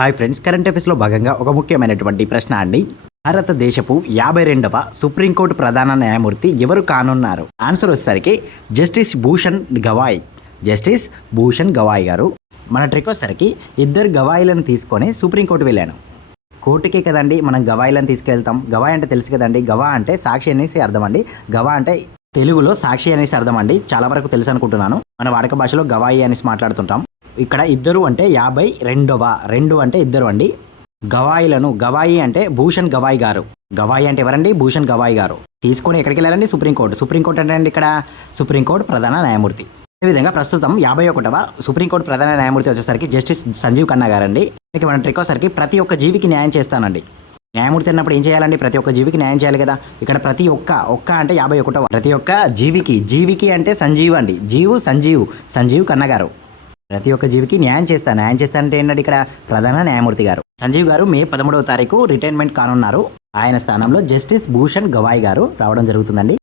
Hi friends current అఫేర్స్లో భాగంగా ఒక ముఖ్యమైనటువంటి ప్రశ్న అండి. భారతదేశపు యాభై రెండవ సుప్రీంకోర్టు ప్రధాన న్యాయమూర్తి ఎవరు కానున్నారు? ఆన్సర్ వచ్చేసరికి జస్టిస్ భూషణ్ గవాయ్. జస్టిస్ భూషణ్ గవాయ్ గారు. మన ట్రిక్ వచ్చేసరికి ఇద్దరు గవాయిలను తీసుకొని సుప్రీంకోర్టు వెళ్ళాను. కోర్టుకే కదండి మనం గవాయిలను తీసుకెళ్తాం. గవాయి అంటే తెలుసు కదండి. గవా అంటే సాక్షి అనేసి అర్థం అండి. గవా అంటే తెలుగులో సాక్షి అనేసి అర్థం అండి. చాలా వరకు తెలుసు అనుకుంటున్నాను. మన వాడక భాషలో గవాయి అనేసి మాట్లాడుతుంటాం. ఇక్కడ ఇద్దరు అంటే యాభై రెండవ రెండు అంటే ఇద్దరు అండి. గవాయిలను గవాయి అంటే భూషణ్ గవాయి గారు. గవాయి అంటే ఎవరండి? భూషణ్ గవాయి గారు. తీసుకొని ఎక్కడికి వెళ్ళారండి సుప్రీంకోర్టు. సుప్రీంకోర్టు అంటే అండి ఇక్కడ? సుప్రీంకోర్టు ప్రధాన న్యాయమూర్తి. అదేవిధంగా ప్రస్తుతం యాభై ఒకటవ సుప్రీంకోర్టు ప్రధాన న్యాయమూర్తి వచ్చేసరికి జస్టిస్ సంజీవ్ ఖన్నా గారండి. ఇక మన ట్రిక్ ప్రతి ఒక్క జీవికి న్యాయం చేస్తానండి. న్యాయమూర్తి అన్నప్పుడు ఏం చేయాలండి? ప్రతి ఒక్క జీవికి న్యాయం చేయాలి కదా. ఇక్కడ ప్రతి ఒక్క ఒక్క అంటే యాభై ఒకటవ. ప్రతి ఒక్క జీవికి జీవికి అంటే సంజీవ్ అండి జీవు సంజీవ్ సంజీవ్ కన్నగారు గారు. ప్రతి ఒక్క జీవికి న్యాయం చేస్తా. న్యాయం చేస్తానంటే ఏంటంటే ఇక్కడ ప్రధాన న్యాయమూర్తి గారు. సంజీవ్ గారు మే పదమూడవ తారీఖు రిటైర్మెంట్ కానున్నారు. ఆయన స్థానంలో జస్టిస్ భూషణ్ గవాయ్ గారు రావడం జరుగుతుందండి.